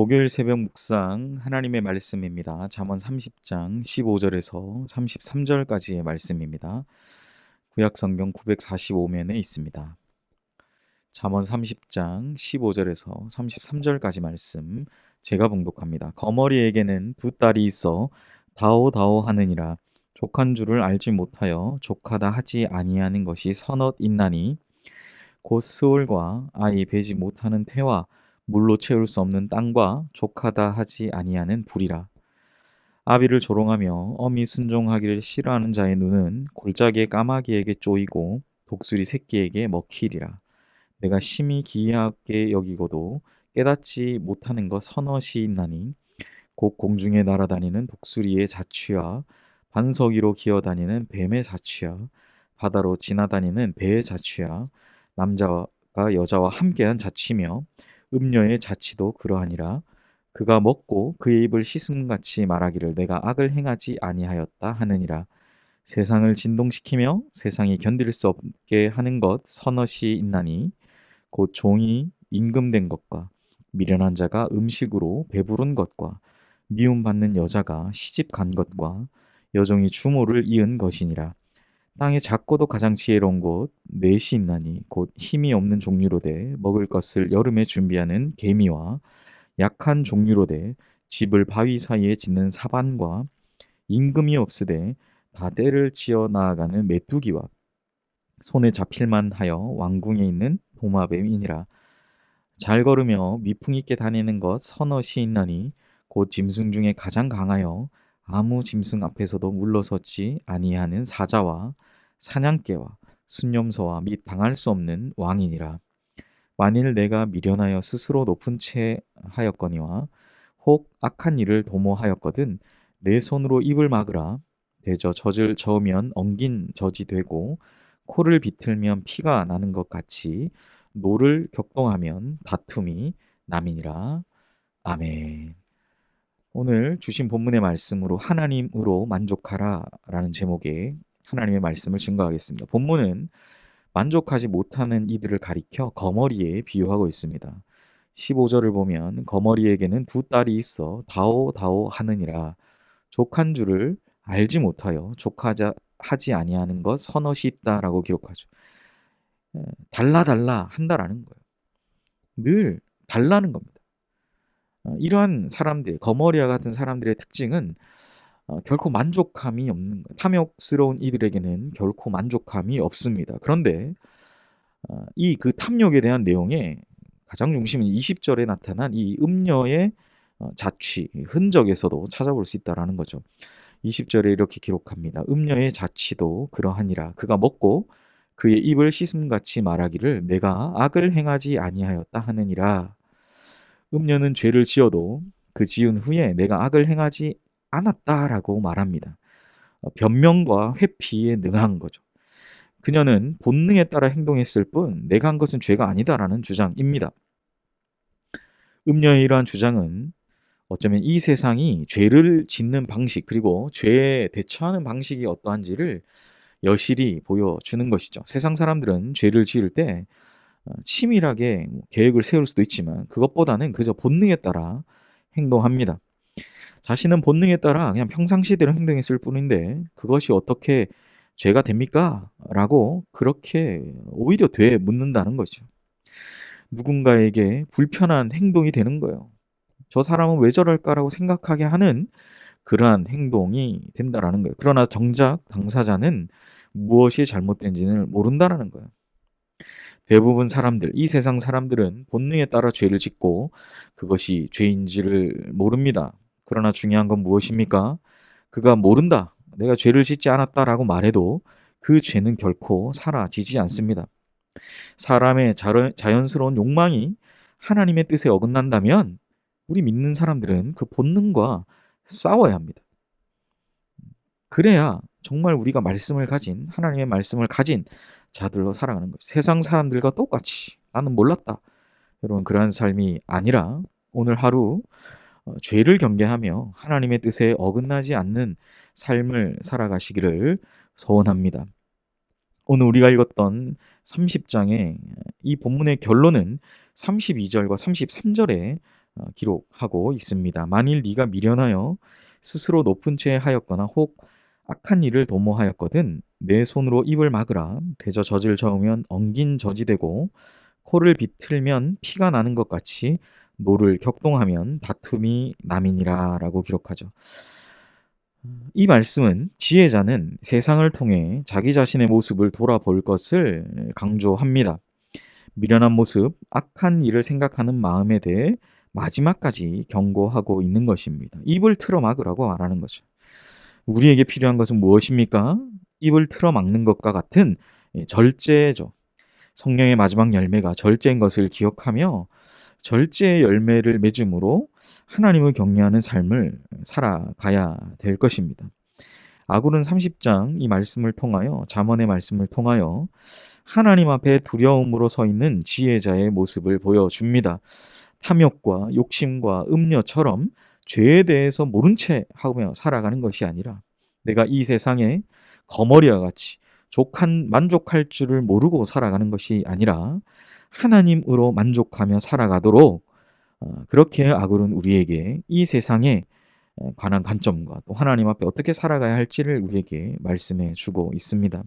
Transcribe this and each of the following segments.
목요일 새벽 묵상 하나님의 말씀입니다. 잠언 30장 15절에서 33절까지의 말씀입니다. 구약 성경 945면에 있습니다. 잠언 30장 15절에서 33절까지 말씀 제가 봉독합니다. 거머리에게는 두 딸이 있어 다오다오 하느니라. 족한 줄을 알지 못하여 족하다 하지 아니하는 것이 서넛 있나니 곧 스올과 아이 베지 못하는 태와 물로 채울 수 없는 땅과 족하다 하지 아니하는 불이라. 아비를 조롱하며 어미 순종하기를 싫어하는 자의 눈은 골짜기의 까마귀에게 쪼이고 독수리 새끼에게 먹히리라. 내가 심히 기이하게 여기고도 깨닫지 못하는 것 서너시 있나니 곧 공중에 날아다니는 독수리의 자취와 반석 위로 기어다니는 뱀의 자취야 바다로 지나다니는 배의 자취야 남자가 여자와 함께한 자취며 음녀의 자취도 그러하니라. 그가 먹고 그의 입을 씻음같이 말하기를 내가 악을 행하지 아니하였다 하느니라. 세상을 진동시키며 세상이 견딜 수 없게 하는 것 서너시 있나니 곧 종이 임금된 것과 미련한 자가 음식으로 배부른 것과 미움받는 여자가 시집 간 것과 여종이 주모를 이은 것이니라. 땅에 작고도 가장 지혜로운 곳 넷이 있나니 곧 힘이 없는 종류로되 먹을 것을 여름에 준비하는 개미와 약한 종류로되 집을 바위 사이에 짓는 사반과 임금이 없으되 다 때를 지어 나아가는 메뚜기와 손에 잡힐만 하여 왕궁에 있는 도마뱀이니라. 잘 걸으며 미풍 있게 다니는 것 서너시 있나니 곧 짐승 중에 가장 강하여 아무 짐승 앞에서도 물러서지 아니하는 사자와 사냥개와 순념소와 및 당할 수 없는 왕이니라. 만일 내가 미련하여 스스로 높은 채 하였거니와 혹 악한 일을 도모하였거든 내 손으로 입을 막으라. 대저 젖을 저으면 엉긴 젖이 되고 코를 비틀면 피가 나는 것 같이 노를 격동하면 다툼이 남이니라. 아멘. 오늘 주신 본문의 말씀으로 하나님으로 만족하라 라는 제목의 하나님의 말씀을 증거하겠습니다. 본문은 만족하지 못하는 이들을 가리켜 거머리에 비유하고 있습니다. 15절을 보면 거머리에게는 두 딸이 있어 다오다오 하느니라. 족한 줄을 알지 못하여 족하자 하지 아니하는 것 서너시 있다라고 기록하죠. 달라 한다라는 거예요. 늘 달라는 겁니다. 이러한 사람들, 거머리와 같은 사람들의 특징은 결코 만족함이 없는 거예요. 탐욕스러운 이들에게는 결코 만족함이 없습니다. 그런데 이 그 탐욕에 대한 내용에 가장 중심은 20절에 나타난 이 음녀의 자취, 흔적에서도 찾아볼 수 있다라는 거죠. 20절에 이렇게 기록합니다. 음녀의 자취도 그러하니라. 그가 먹고 그의 입을 씻음같이 말하기를 내가 악을 행하지 아니하였다 하느니라. 음녀는 죄를 지어도 그 지은 후에 내가 악을 행하지 않았다라고 말합니다. 변명과 회피에 능한 거죠. 그녀는 본능에 따라 행동했을 뿐 내가 한 것은 죄가 아니다라는 주장입니다. 음녀의 이러한 주장은 어쩌면 이 세상이 죄를 짓는 방식 그리고 죄에 대처하는 방식이 어떠한지를 여실히 보여주는 것이죠. 세상 사람들은 죄를 지을 때 치밀하게 계획을 세울 수도 있지만 그것보다는 그저 본능에 따라 행동합니다. 자신은 본능에 따라 그냥 평상시대로 행동했을 뿐인데 그것이 어떻게 죄가 됩니까? 라고 그렇게 오히려 되묻는다는 거죠. 누군가에게 불편한 행동이 되는 거예요. 저 사람은 왜 저럴까라고 생각하게 하는 그러한 행동이 된다라는 거예요. 그러나 정작 당사자는 무엇이 잘못된지는 모른다라는 거예요. 대부분 사람들, 이 세상 사람들은 본능에 따라 죄를 짓고 그것이 죄인지를 모릅니다. 그러나 중요한 건 무엇입니까? 그가 모른다. 내가 죄를 짓지 않았다라고 말해도 그 죄는 결코 사라지지 않습니다. 사람의 자연스러운 욕망이 하나님의 뜻에 어긋난다면 우리 믿는 사람들은 그 본능과 싸워야 합니다. 그래야 정말 우리가 말씀을 가진 하나님의 말씀을 가진 자들로 살아가는 거죠. 세상 사람들과 똑같이 나는 몰랐다. 여러분 그러한 삶이 아니라 오늘 하루 죄를 경계하며 하나님의 뜻에 어긋나지 않는 삶을 살아가시기를 소원합니다. 오늘 우리가 읽었던 30장의 이 본문의 결론은 32절과 33절에 기록하고 있습니다. 만일 네가 미련하여 스스로 높은 채 하였거나 혹 악한 일을 도모하였거든 내 손으로 입을 막으라. 대저 젖을 저으면 엉긴 젖이 되고 코를 비틀면 피가 나는 것 같이 노를 격동하면 다툼이 남이니라 라고 기록하죠. 이 말씀은 지혜자는 세상을 통해 자기 자신의 모습을 돌아볼 것을 강조합니다. 미련한 모습, 악한 일을 생각하는 마음에 대해 마지막까지 경고하고 있는 것입니다. 입을 틀어 막으라고 말하는 거죠. 우리에게 필요한 것은 무엇입니까? 입을 틀어 막는 것과 같은 절제죠. 성령의 마지막 열매가 절제인 것을 기억하며 절제의 열매를 맺음으로 하나님을 경외하는 삶을 살아가야 될 것입니다. 아굴은 30장 이 말씀을 통하여 잠언의 말씀을 통하여 하나님 앞에 두려움으로 서 있는 지혜자의 모습을 보여줍니다. 탐욕과 욕심과 음료처럼 죄에 대해서 모른 채 하며 살아가는 것이 아니라 내가 이 세상에 거머리와 같이 만족할 줄을 모르고 살아가는 것이 아니라 하나님으로 만족하며 살아가도록 그렇게 아굴은 우리에게 이 세상에 관한 관점과 또 하나님 앞에 어떻게 살아가야 할지를 우리에게 말씀해 주고 있습니다.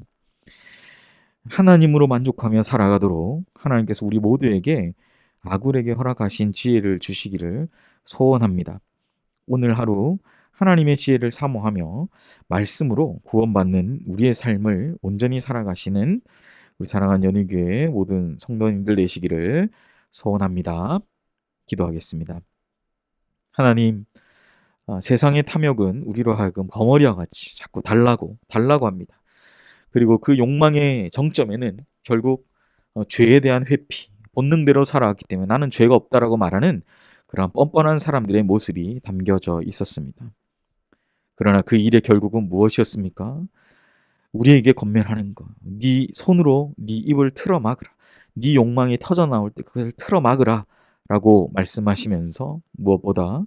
하나님으로 만족하며 살아가도록 하나님께서 우리 모두에게 아굴에게 허락하신 지혜를 주시기를 소원합니다. 오늘 하루 하나님의 지혜를 사모하며 말씀으로 구원받는 우리의 삶을 온전히 살아가시는 우리 사랑하는 연희교회 모든 성도님들 되시기를 소원합니다. 기도하겠습니다. 하나님, 세상의 탐욕은 우리로 하여금 거머리와 같이 자꾸 달라고 합니다. 그리고 그 욕망의 정점에는 결국 죄에 대한 회피, 본능대로 살아왔기 때문에 나는 죄가 없다라고 말하는 그런 뻔뻔한 사람들의 모습이 담겨져 있었습니다. 그러나 그 일의 결국은 무엇이었습니까? 우리에게 권면하는 것. 네 손으로 네 입을 틀어 막으라. 네 욕망이 터져 나올 때 그걸 틀어 막으라 라고 말씀하시면서 무엇보다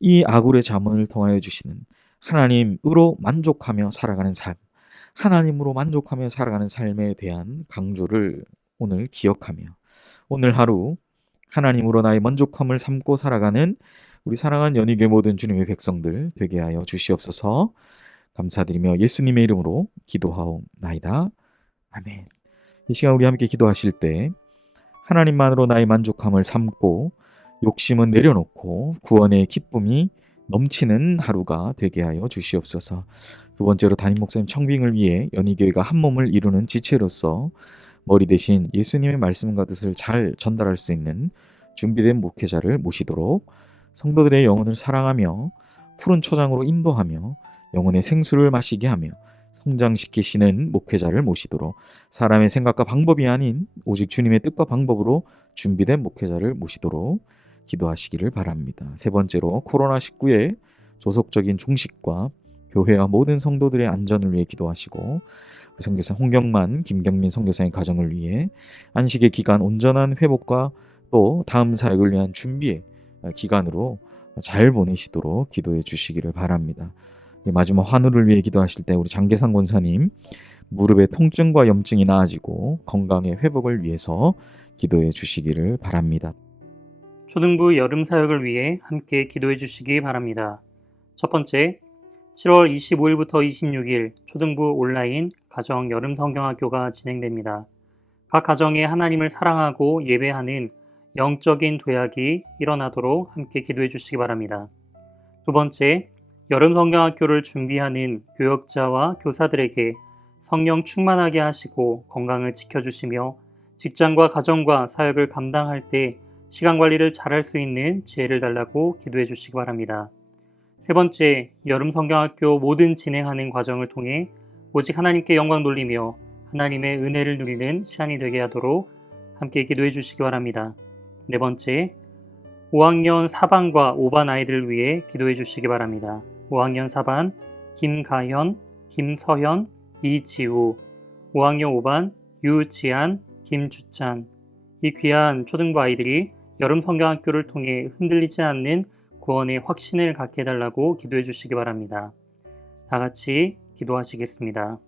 이 아굴의 잠언을 통하여 주시는 하나님으로 만족하며 살아가는 삶, 하나님으로 만족하며 살아가는 삶에 대한 강조를 오늘 기억하며 오늘 하루 하나님으로 나의 만족함을 삼고 살아가는 우리 사랑하는 연희교회 모든 주님의 백성들 되게 하여 주시옵소서. 감사드리며 예수님의 이름으로 기도하옵나이다. 아멘. 이 시간 우리 함께 기도하실 때 하나님만으로 나의 만족함을 삼고 욕심은 내려놓고 구원의 기쁨이 넘치는 하루가 되게 하여 주시옵소서. 두 번째로 담임 목사님 청빙을 위해 연희교회가 한 몸을 이루는 지체로서 머리 대신 예수님의 말씀과 뜻을 잘 전달할 수 있는 준비된 목회자를 모시도록 성도들의 영혼을 사랑하며 푸른 초장으로 인도하며 영혼의 생수를 마시게 하며 성장시키시는 목회자를 모시도록 사람의 생각과 방법이 아닌 오직 주님의 뜻과 방법으로 준비된 목회자를 모시도록 기도하시기를 바랍니다. 세 번째로 코로나19의 조속적인 종식과 교회와 모든 성도들의 안전을 위해 기도하시고 선교사 홍경만, 김경민 선교사의 가정을 위해 안식의 기간 온전한 회복과 또 다음 사역을 위한 준비의 기간으로 잘 보내시도록 기도해 주시기를 바랍니다. 마지막 환우를 위해 기도하실 때 우리 장계상 권사님 무릎의 통증과 염증이 나아지고 건강의 회복을 위해서 기도해 주시기를 바랍니다. 초등부 여름 사역을 위해 함께 기도해 주시기 바랍니다. 첫 번째, 7월 25일부터 26일 초등부 온라인 가정 여름 성경학교가 진행됩니다. 각 가정에 하나님을 사랑하고 예배하는 영적인 도약이 일어나도록 함께 기도해 주시기 바랍니다. 두 번째, 여름 성경학교를 준비하는 교역자와 교사들에게 성령 충만하게 하시고 건강을 지켜주시며 직장과 가정과 사역을 감당할 때 시간 관리를 잘할 수 있는 지혜를 달라고 기도해 주시기 바랍니다. 세 번째, 여름 성경학교 모든 진행하는 과정을 통해 오직 하나님께 영광 돌리며 하나님의 은혜를 누리는 시간이 되게 하도록 함께 기도해 주시기 바랍니다. 네 번째, 5학년 4반과 5반 아이들을 위해 기도해 주시기 바랍니다. 5학년 4반 김가현, 김서현, 이지우, 5학년 5반 유지안, 김주찬. 이 귀한 초등부 아이들이 여름 성경학교를 통해 흔들리지 않는 구원의 확신을 갖게 해달라고 기도해 주시기 바랍니다. 다 같이 기도하시겠습니다.